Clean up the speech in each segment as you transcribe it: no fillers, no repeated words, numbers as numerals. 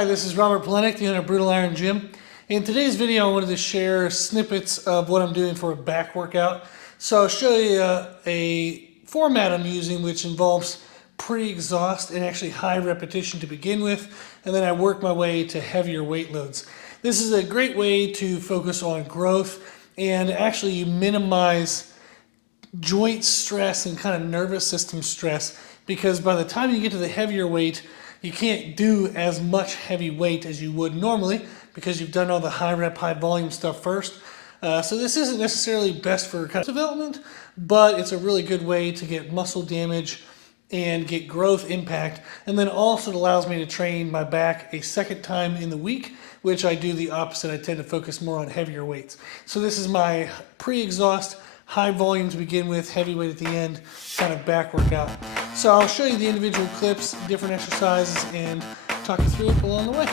Hi, this is Robert Polenick, the owner of Brutal Iron Gym. In today's video, I wanted to share snippets of what I'm doing for a back workout. So I'll show you a format I'm using which involves pre-exhaust and actually high repetition to begin with, and then I work my way to heavier weight loads. This is a great way to focus on growth and actually minimize joint stress and kind of nervous system stress, because by the time you get to the heavier weight, you can't do as much heavy weight as you would normally because you've done all the high rep, high volume stuff first. So this isn't necessarily best for kind of development, but it's a really good way to get muscle damage and get growth impact. And then also it allows me to train my back a second time in the week, which I do the opposite. I tend to focus more on heavier weights. So this is my pre-exhaust, high volume to begin with, heavy weight at the end, kind of back workout. So I'll show you the individual clips, different exercises, and talk you through it along the way.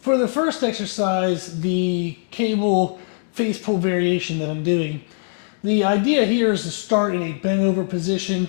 For the first exercise, the cable face pull variation that I'm doing, the idea here is to start in a bent over position,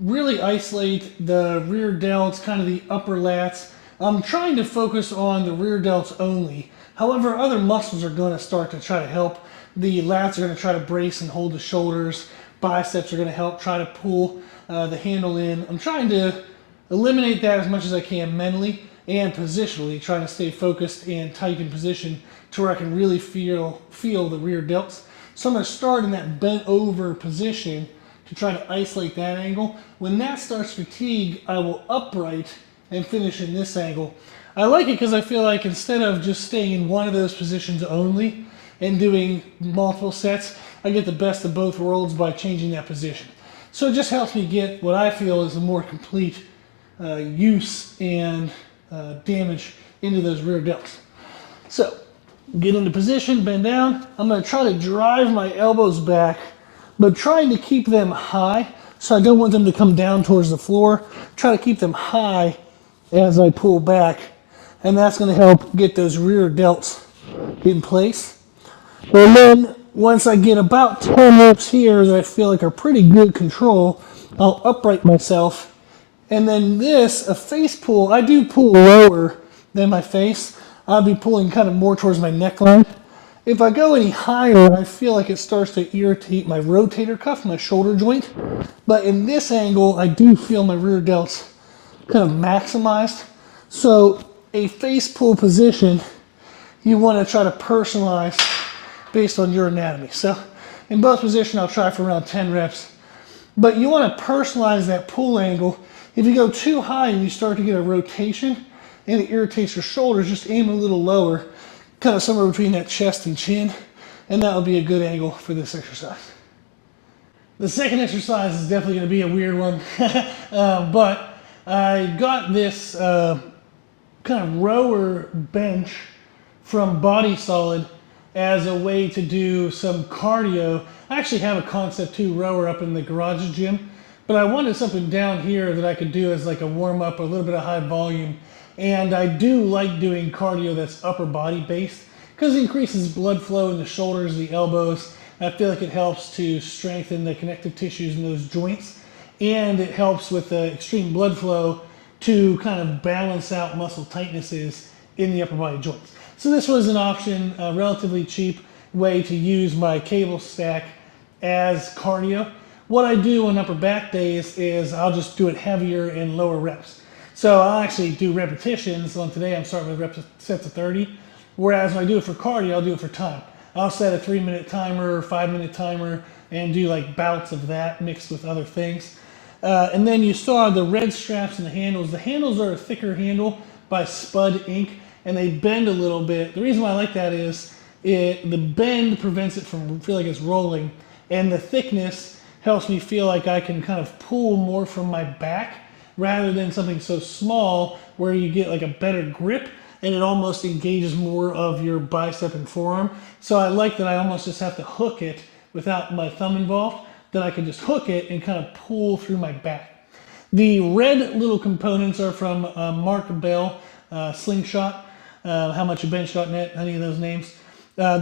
really isolate the rear delts, kind of the upper lats. I'm trying to focus on the rear delts only. However, other muscles are going to start to try to help. The lats are going to try to brace and hold the shoulders. Biceps are going to help try to pull the handle in. I'm trying to eliminate that as much as I can mentally and positionally, trying to stay focused and tight in position to where I can really feel the rear delts. So I'm going to start in that bent over position to try to isolate that angle. When that starts to fatigue, I will upright and finish in this angle. I like it because I feel like instead of just staying in one of those positions only and doing multiple sets, I get the best of both worlds by changing that position. So it just helps me get what I feel is a more complete use and damage into those rear delts. So get into position, bend down. I'm going to try to drive my elbows back, but trying to keep them high. So I don't want them to come down towards the floor. Try to keep them high as I pull back, and that's going to help get those rear delts in place. And then once I get about 10 reps here that I feel like are pretty good control, I'll upright myself. And then this, a face pull, I do pull lower than my face. I'll be pulling kind of more towards my neckline. If I go any higher, I feel like it starts to irritate my rotator cuff, my shoulder joint. But in this angle, I do feel my rear delts kind of maximized. So a face pull position, you want to try to personalize based on your anatomy. So in both positions, I'll try for around 10 reps. But you want to personalize that pull angle. If you go too high and you start to get a rotation and it irritates your shoulders, just aim a little lower, kind of somewhere between that chest and chin, and that will be a good angle for this exercise. The second exercise is definitely going to be a weird one, but I got this kind of rower bench from Body Solid as a way to do some cardio. I actually have a Concept 2 rower up in the garage gym, but I wanted something down here that I could do as like a warm-up, a little bit of high volume. And I do like doing cardio that's upper body based because it increases blood flow in the shoulders, the elbows. I feel like it helps to strengthen the connective tissues in those joints, and it helps with the extreme blood flow to kind of balance out muscle tightnesses in the upper body joints. So this was an option, a relatively cheap way to use my cable stack as cardio. What I do on upper back days is I'll just do it heavier in lower reps. So I'll actually do repetitions. On today I'm starting with sets of 30, whereas when I do it for cardio, I'll do it for time. I'll set a 3-minute timer, 5-minute timer, and do like bouts of that mixed with other things. And then you saw the red straps and the handles. The handles are a thicker handle by Spud Inc., and they bend a little bit. The reason why I like that is the bend prevents it from feeling like it's rolling, and the thickness helps me feel like I can kind of pull more from my back rather than something so small where you get like a better grip and it almost engages more of your bicep and forearm. So I like that I almost just have to hook it without my thumb involved, that I can just hook it and kind of pull through my back. The red little components are from Mark Bell, Slingshot, howmuchabench.net, any of those names.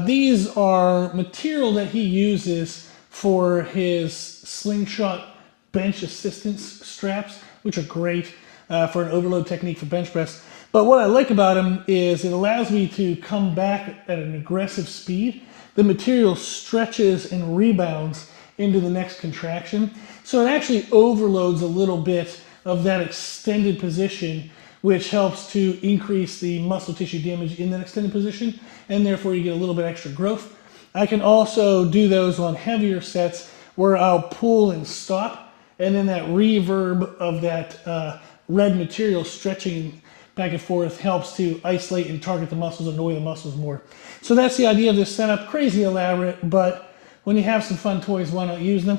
These are material that he uses for his Slingshot bench assistance straps, which are great for an overload technique for bench press. But what I like about them is it allows me to come back at an aggressive speed. The material stretches and rebounds into the next contraction. So it actually overloads a little bit of that extended position, which helps to increase the muscle tissue damage in that extended position, and therefore you get a little bit extra growth. I can also do those on heavier sets where I'll pull and stop, and then that reverb of that red material stretching back and forth helps to isolate and target the muscles, annoy the muscles more. So that's the idea of this setup. Crazy elaborate, but when you have some fun toys, why not use them?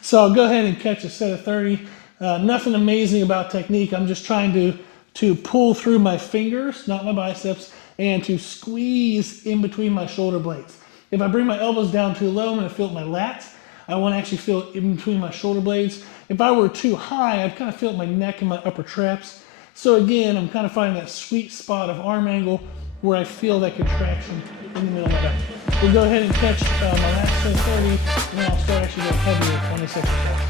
So I'll go ahead and catch a set of 30. Nothing amazing about technique. I'm just trying to pull through my fingers, not my biceps, and to squeeze in between my shoulder blades. If I bring my elbows down too low, I'm going to feel it in my lats. I want to actually feel it in between my shoulder blades. If I were too high, I'd kind of feel it in my neck and my upper traps. So again, I'm kind of finding that sweet spot of arm angle where I feel that contraction in the middle of my back. We'll go ahead and catch my last set of 30, and then I'll start actually going heavier on this exercise.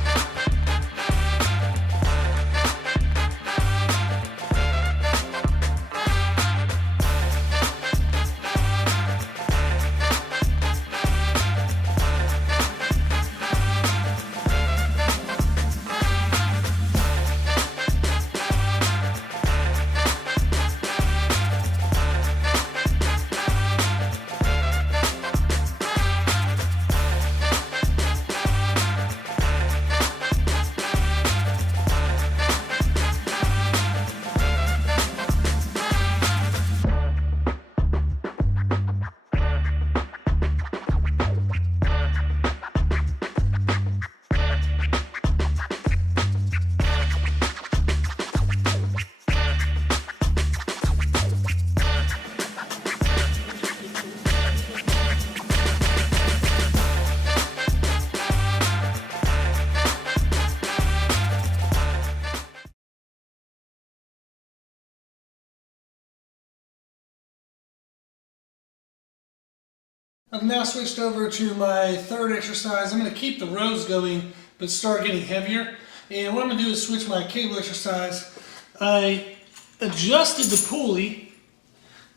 I've now switched over to my third exercise. I'm going to keep the rows going, but start getting heavier. And what I'm going to do is switch my cable exercise. I adjusted the pulley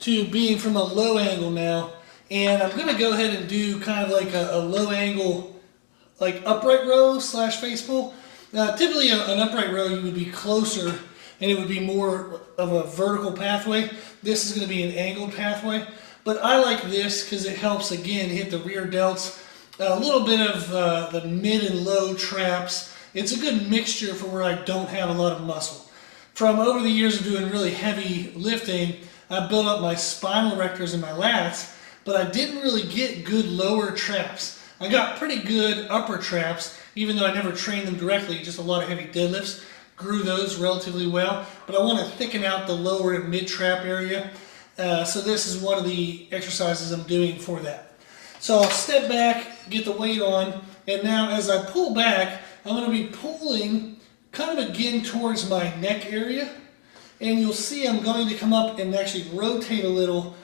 to being from a low angle now, and I'm going to go ahead and do kind of like a low angle, like upright row slash face pull. Typically an upright row you would be closer and it would be more of a vertical pathway. This is going to be an angled pathway. But I like this because it helps, again, hit the rear delts, a little bit of the mid and low traps. It's a good mixture for where I don't have a lot of muscle. From over the years of doing really heavy lifting, I built up my spinal erectors and my lats, but I didn't really get good lower traps. I got pretty good upper traps, even though I never trained them directly, just a lot of heavy deadlifts. Grew those relatively well, but I want to thicken out the lower and mid trap area. So this is one of the exercises I'm doing for that. So I'll step back, get the weight on, and now as I pull back, I'm going to be pulling kind of again towards my neck area. And you'll see I'm going to come up and actually rotate a little,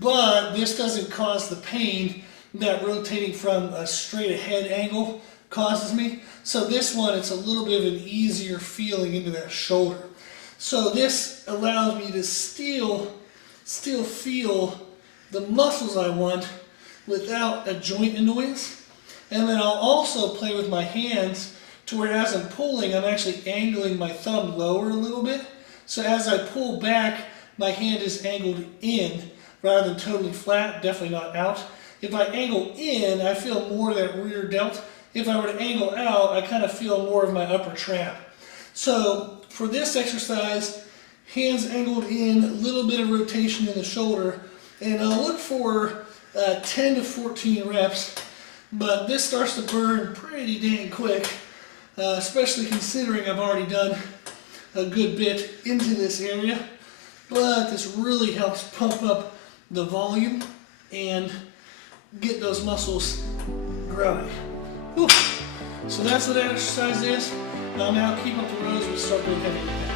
but this doesn't cause the pain that rotating from a straight ahead angle causes me. So this one, it's a little bit of an easier feeling into that shoulder. So this allows me to still feel the muscles I want without a joint annoyance. And then I'll also play with my hands to where as I'm pulling, I'm actually angling my thumb lower a little bit. So as I pull back, my hand is angled in rather than totally flat, definitely not out. If I angle in, I feel more of that rear delt. If I were to angle out, I kind of feel more of my upper trap. So for this exercise, hands angled in, a little bit of rotation in the shoulder, and I'll look for 10 to 14 reps, but this starts to burn pretty dang quick, especially considering I've already done a good bit into this area. But this really helps pump up the volume and get those muscles growing. Whew. So that's what that exercise is. I'll now keep up the rows and start doing heavy with that.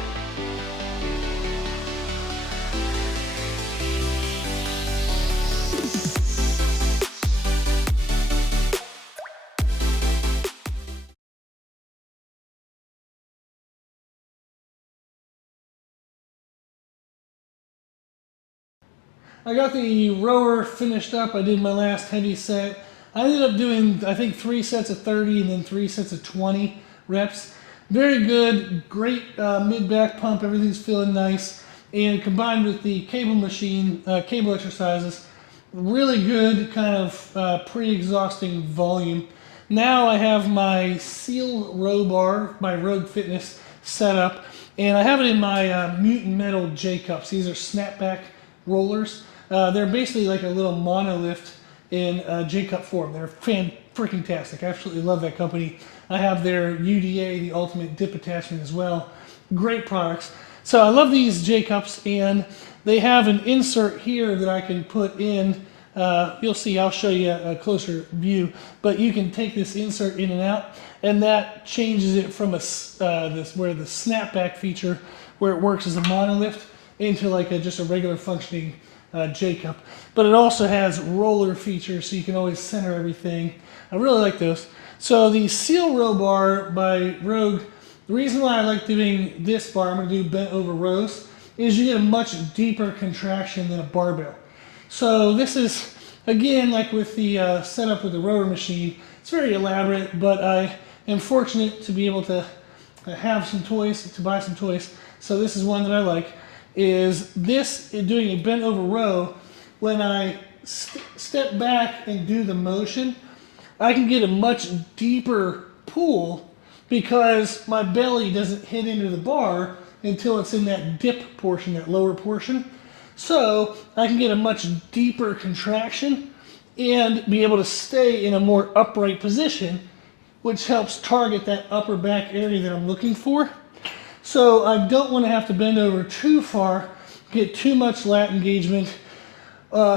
I got the rower finished up. I did my last heavy set. I ended up doing, I think, 3 sets of 30 and then 3 sets of 20 reps. Very good, great mid-back pump. Everything's feeling nice. And combined with the cable machine, cable exercises, really good kind of pre-exhausting volume. Now I have my Seal row bar, my Rogue Fitness set up, and I have it in my Mutant Metal J-Cups. These are snapback rollers. They're basically like a little Monolift in J-Cup form. They're freaking-tastic. I absolutely love that company. I have their UDA, the Ultimate Dip Attachment as well. Great products. So I love these J-Cups, and they have an insert here that I can put in. You'll see, I'll show you a closer view, but you can take this insert in and out, and that changes it from where the snapback feature, where it works as a Monolift, into like just a regular functioning J-Cup. But it also has roller features, so you can always center everything. I really like those. So the Seal row bar by Rogue, the reason why I like doing this bar, I'm going to do bent over rows, is you get a much deeper contraction than a barbell. So this is, again, like with the setup with the rower machine, it's very elaborate, but I am fortunate to be able to have some toys, to buy some toys. So this is one that I like. Is this doing a bent over row, when I step back and do the motion, I can get a much deeper pull because my belly doesn't hit into the bar until it's in that dip portion, that lower portion. So I can get a much deeper contraction and be able to stay in a more upright position, which helps target that upper back area that I'm looking for. So I don't want to have to bend over too far, get too much lat engagement,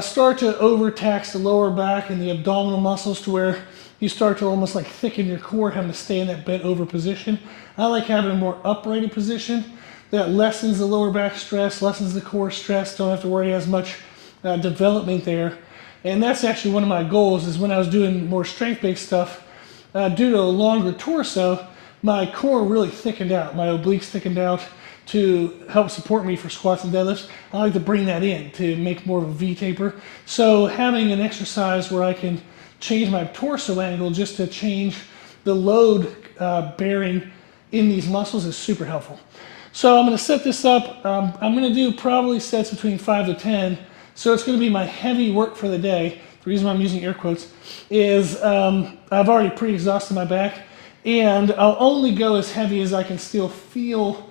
start to overtax the lower back and the abdominal muscles to where you start to almost like thicken your core, having to stay in that bent over position. I like having a more uprighted position that lessens the lower back stress, lessens the core stress, don't have to worry as much development there. And that's actually one of my goals, is when I was doing more strength-based stuff, due to a longer torso, my core really thickened out. My obliques thickened out to help support me for squats and deadlifts. I like to bring that in to make more of a V-taper. So having an exercise where I can change my torso angle just to change the load bearing in these muscles is super helpful. So I'm going to set this up. I'm going to do probably sets between 5 to 10. So it's going to be my heavy work for the day. The reason why I'm using air quotes is I've already pre-exhausted my back. And I'll only go as heavy as I can still feel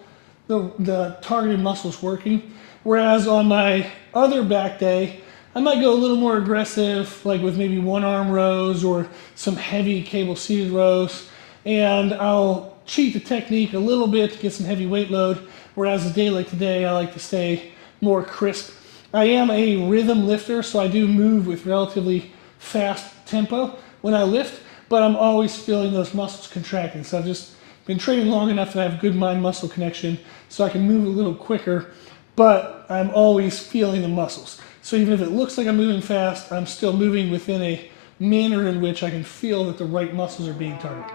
the targeted muscles working. Whereas on my other back day, I might go a little more aggressive, like with maybe one arm rows or some heavy cable seated rows. And I'll cheat the technique a little bit to get some heavy weight load. Whereas a day like today, I like to stay more crisp. I am a rhythm lifter, so I do move with relatively fast tempo when I lift. But I'm always feeling those muscles contracting. So I've just been training long enough that I have good mind-muscle connection so I can move a little quicker, but I'm always feeling the muscles. So even if it looks like I'm moving fast, I'm still moving within a manner in which I can feel that the right muscles are being targeted.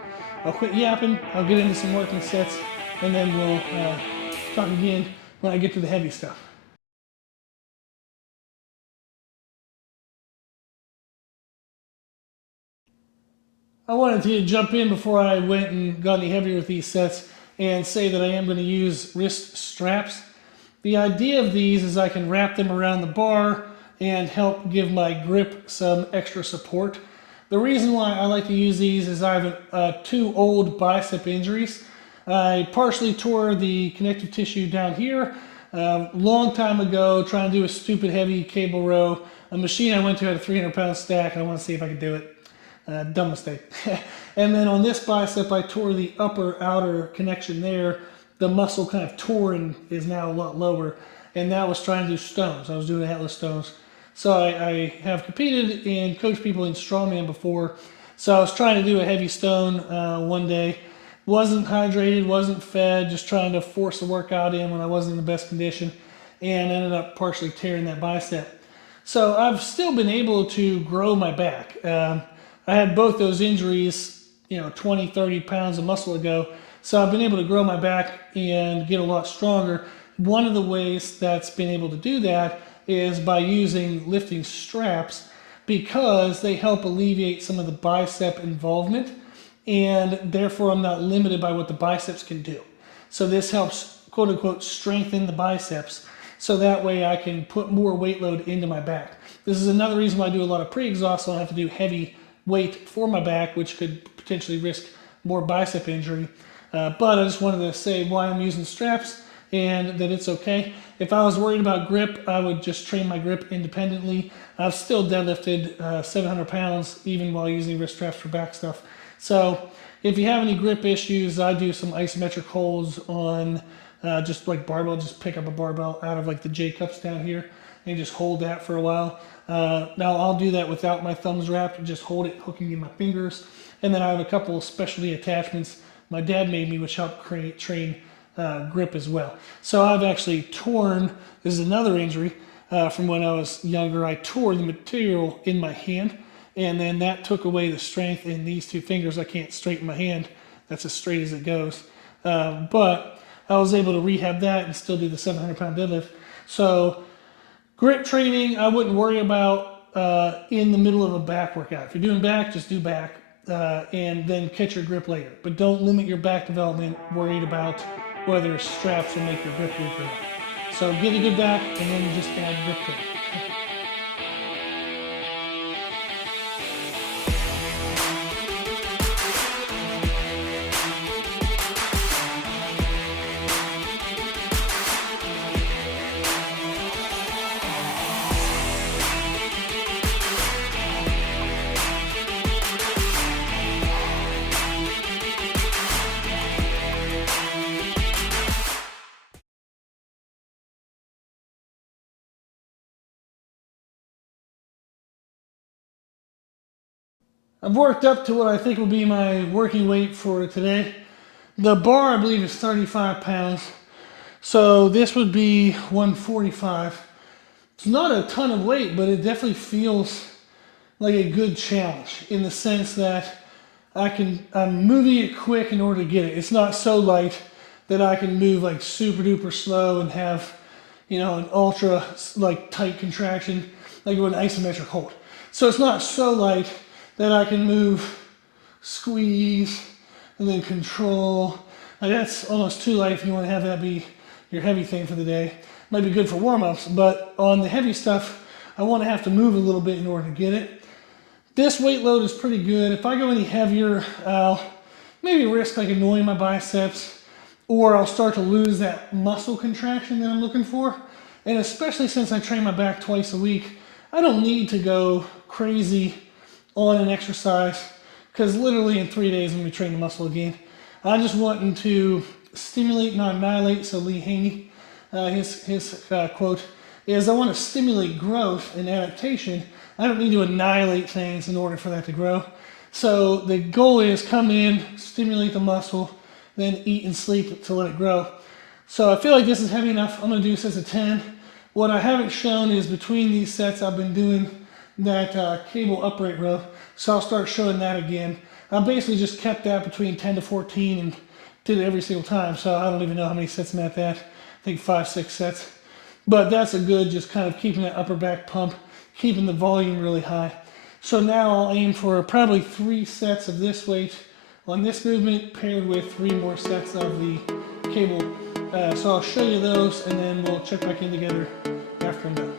I'll quit yapping, I'll get into some working sets, and then we'll talk again when I get to the heavy stuff. I wanted to jump in before I went and got any heavier with these sets and say that I am going to use wrist straps. The idea of these is I can wrap them around the bar and help give my grip some extra support. The reason why I like to use these is I have 2 old bicep injuries. I partially tore the connective tissue down here. Long time ago, trying to do a stupid heavy cable row. A machine I went to had a 300-pound stack, and I want to see if I could do it. Dumb mistake. And then on this bicep, I tore the upper outer connection there. The muscle kind of tore and is now a lot lower. And that was trying to do stones. I was doing Atlas stones. So I have competed and coached people in strongman before. So I was trying to do a heavy stone one day. Wasn't hydrated, wasn't fed, just trying to force the workout in when I wasn't in the best condition, and ended up partially tearing that bicep. So I've still been able to grow my back. I had both those injuries, 20, 30 pounds of muscle ago. So I've been able to grow my back and get a lot stronger. One of the ways that's been able to do that is by using lifting straps, because they help alleviate some of the bicep involvement, and therefore I'm not limited by what the biceps can do. So this helps, quote unquote, strengthen the biceps, so that way I can put more weight load into my back. This is another reason why I do a lot of pre-exhaust, so I don't have to do heavy weight for my back, which could potentially risk more bicep injury. But I just wanted to say why I'm using straps and that it's okay. If I was worried about grip, I would just train my grip independently. I've still deadlifted 700 pounds even while using wrist straps for back stuff. So if you have any grip issues, I do some isometric holds on just like barbell. Just pick up a barbell out of like the J cups down here and just hold that for a while. Now I'll do that without my thumbs wrapped, just hold it hooking in my fingers. And then I have a couple of specialty attachments my dad made me, which help train grip as well. So I've actually torn, this is another injury from when I was younger. I tore the material in my hand, and then that took away the strength in these two fingers. I can't straighten my hand. That's as straight as it goes. But I was able to rehab that and still do the 700-pound deadlift. So grip training, I wouldn't worry about in the middle of a back workout. If you're doing back, just do back and then catch your grip later. But don't limit your back development worried about whether straps will make your grip weak or not. So get a good back and then just add grip to it. I've worked up to what I think will be my working weight for today. The bar, I believe, is 35 pounds. So this would be 145. It's not a ton of weight, but it definitely feels like a good challenge in the sense that I'm moving it quick in order to get it. It's not so light that I can move like super duper slow and have, an ultra like tight contraction, like with an isometric hold. So it's not so light that I can move, squeeze, and then control. Like that's almost too light if you want to have that be your heavy thing for the day. Might be good for warm-ups, but on the heavy stuff, I want to have to move a little bit in order to get it. This weight load is pretty good. If I go any heavier, I'll maybe risk like annoying my biceps, or I'll start to lose that muscle contraction that I'm looking for. And especially since I train my back twice a week, I don't need to go crazy on an exercise, because literally in 3 days I'm going to train the muscle again. I'm just wanting to stimulate, not annihilate. So Lee Haney, his quote is, I want to stimulate growth and adaptation. I don't need to annihilate things in order for that to grow. So the goal is come in, stimulate the muscle, then eat and sleep to let it grow. So I feel like this is heavy enough. I'm going to do sets of 10. What I haven't shown is between these sets I've been doing that cable upright row. So I'll start showing that again. I basically just kept that between 10 to 14 and did it every single time. So I don't even know how many sets I'm at that. I think 5, 6 sets. But that's a good, just kind of keeping that upper back pump, keeping the volume really high. So now I'll aim for probably 3 sets of this weight on this movement paired with 3 more sets of the cable. So I'll show you those and then we'll check back in together after I'm done.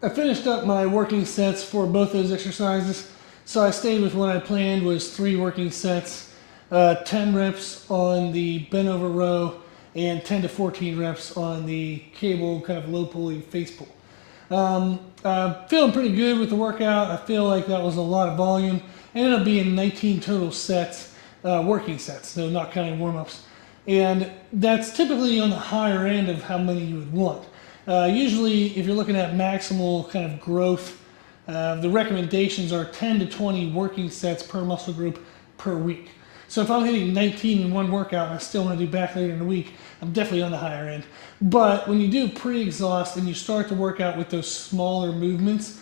I finished up my working sets for both those exercises. So I stayed with what I planned was 3 working sets, 10 reps on the bent over row and 10 to 14 reps on the cable kind of low pulley face pull. Feeling pretty good with the workout. I feel like that was a lot of volume. It ended up being 19 total sets, working sets, so not counting warm-ups. And that's typically on the higher end of how many you would want. Usually, if you're looking at maximal kind of growth, the recommendations are 10 to 20 working sets per muscle group per week. So if I'm hitting 19 in one workout and I still want to do back later in the week, I'm definitely on the higher end. But when you do pre-exhaust and you start to work out with those smaller movements,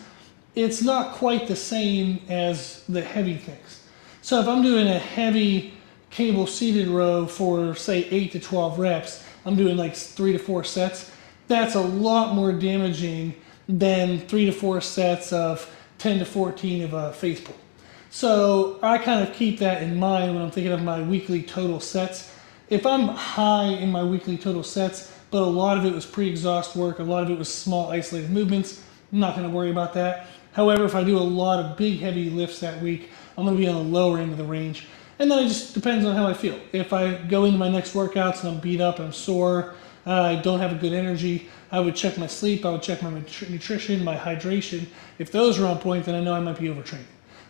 it's not quite the same as the heavy things. So if I'm doing a heavy cable seated row for say 8 to 12 reps, I'm doing like 3 to 4 sets. That's a lot more damaging than 3 to 4 sets of 10 to 14 of a face pull. So I kind of keep that in mind when I'm thinking of my weekly total sets. If I'm high in my weekly total sets, but a lot of it was pre-exhaust work, a lot of it was small isolated movements, I'm not going to worry about that. However, if I do a lot of big heavy lifts that week, I'm going to be on the lower end of the range. And then it just depends on how I feel. If I go into my next workouts and I'm beat up, I'm sore, I don't have a good energy, I would check my sleep, I would check my nutrition, my hydration. If those are on point, then I know I might be overtraining.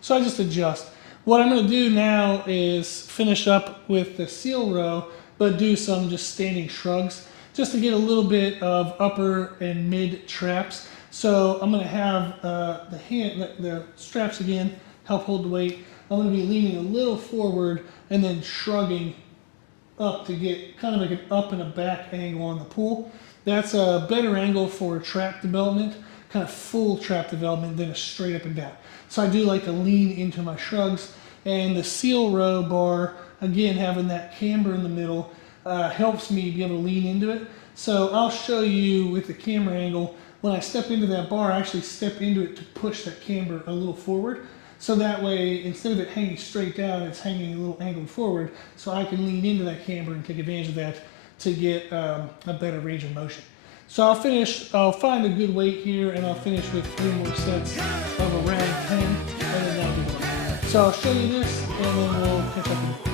So I just adjust. What I'm going to do now is finish up with the seal row, but do some just standing shrugs, just to get a little bit of upper and mid traps. So I'm going to have the straps again, help hold the weight. I'm going to be leaning a little forward and then shrugging up to get kind of like an up and a back angle on the pull. That's a better angle for trap development, kind of full trap development than a straight up and down. So I do like to lean into my shrugs, and the seal row bar, again having that camber in the middle, helps me be able to lean into it. So I'll show you with the camera angle, when I step into that bar, I actually step into it to push that camber a little forward. So that way, instead of it hanging straight down, it's hanging a little angled forward, so I can lean into that camber and take advantage of that to get a better range of motion. So I'll find a good weight here, and I'll finish with 3 more sets of around 10, and then that'll be one. So I'll show you this, and then we'll catch up.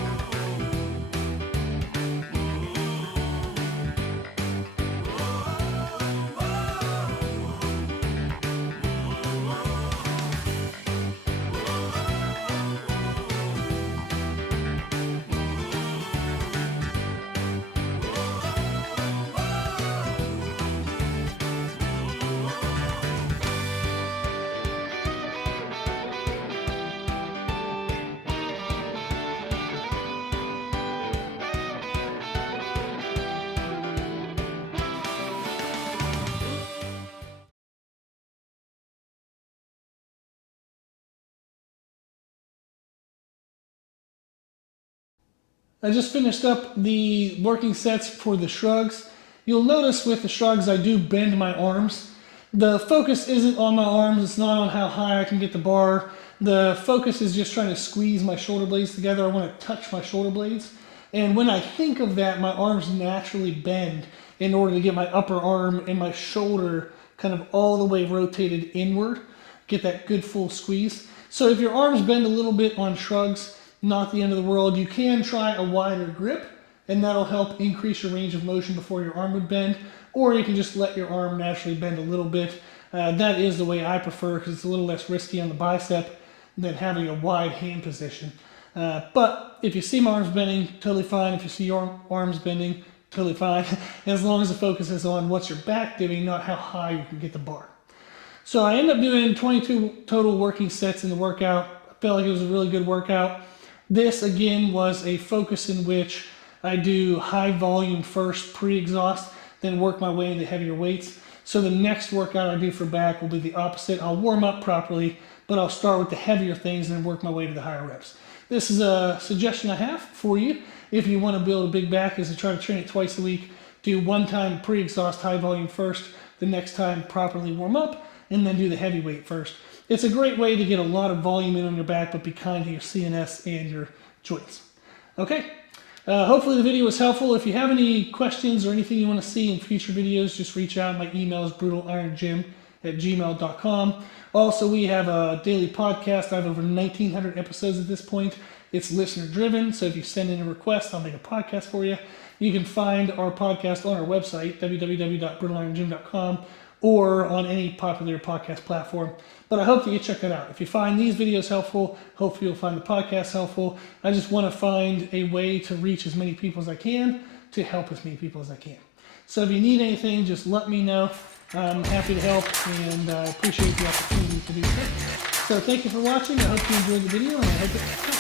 I just finished up the working sets for the shrugs. You'll notice with the shrugs I do bend my arms. The focus isn't on my arms, it's not on how high I can get the bar. The focus is just trying to squeeze my shoulder blades together. I want to touch my shoulder blades. And when I think of that, my arms naturally bend in order to get my upper arm and my shoulder kind of all the way rotated inward, get that good full squeeze. So if your arms bend a little bit on shrugs, not the end of the world. You can try a wider grip, and that'll help increase your range of motion before your arm would bend, or you can just let your arm naturally bend a little bit. That is the way I prefer, because it's a little less risky on the bicep than having a wide hand position. But if you see my arms bending, totally fine. If you see your arms bending, totally fine, as long as the focus is on what's your back doing, not how high you can get the bar. So I ended up doing 22 total working sets in the workout. I felt like it was a really good workout. This, again, was a focus in which I do high volume first, pre-exhaust, then work my way into heavier weights. So the next workout I do for back will be the opposite. I'll warm up properly, but I'll start with the heavier things and then work my way to the higher reps. This is a suggestion I have for you. If you want to build a big back, is to try to train it twice a week. Do one time pre-exhaust high volume first, the next time properly warm up, and then do the heavy weight first. It's a great way to get a lot of volume in on your back, but be kind to your CNS and your joints. Okay, hopefully the video was helpful. If you have any questions or anything you want to see in future videos, just reach out. My email is brutalironGym brittleironjim@gmail.com. Also, we have a daily podcast. I have over 1,900 episodes at this point. It's listener driven, so if you send in a request, I'll make a podcast for you. You can find our podcast on our website, www.brittleironjim.com, or on any popular podcast platform. But I hope that you check that out. If you find these videos helpful, hopefully you'll find the podcast helpful. I just want to find a way to reach as many people as I can, to help as many people as I can. So if you need anything, just let me know. I'm happy to help, and I appreciate the opportunity to do so. So thank you for watching. I hope you enjoyed the video, and I hope it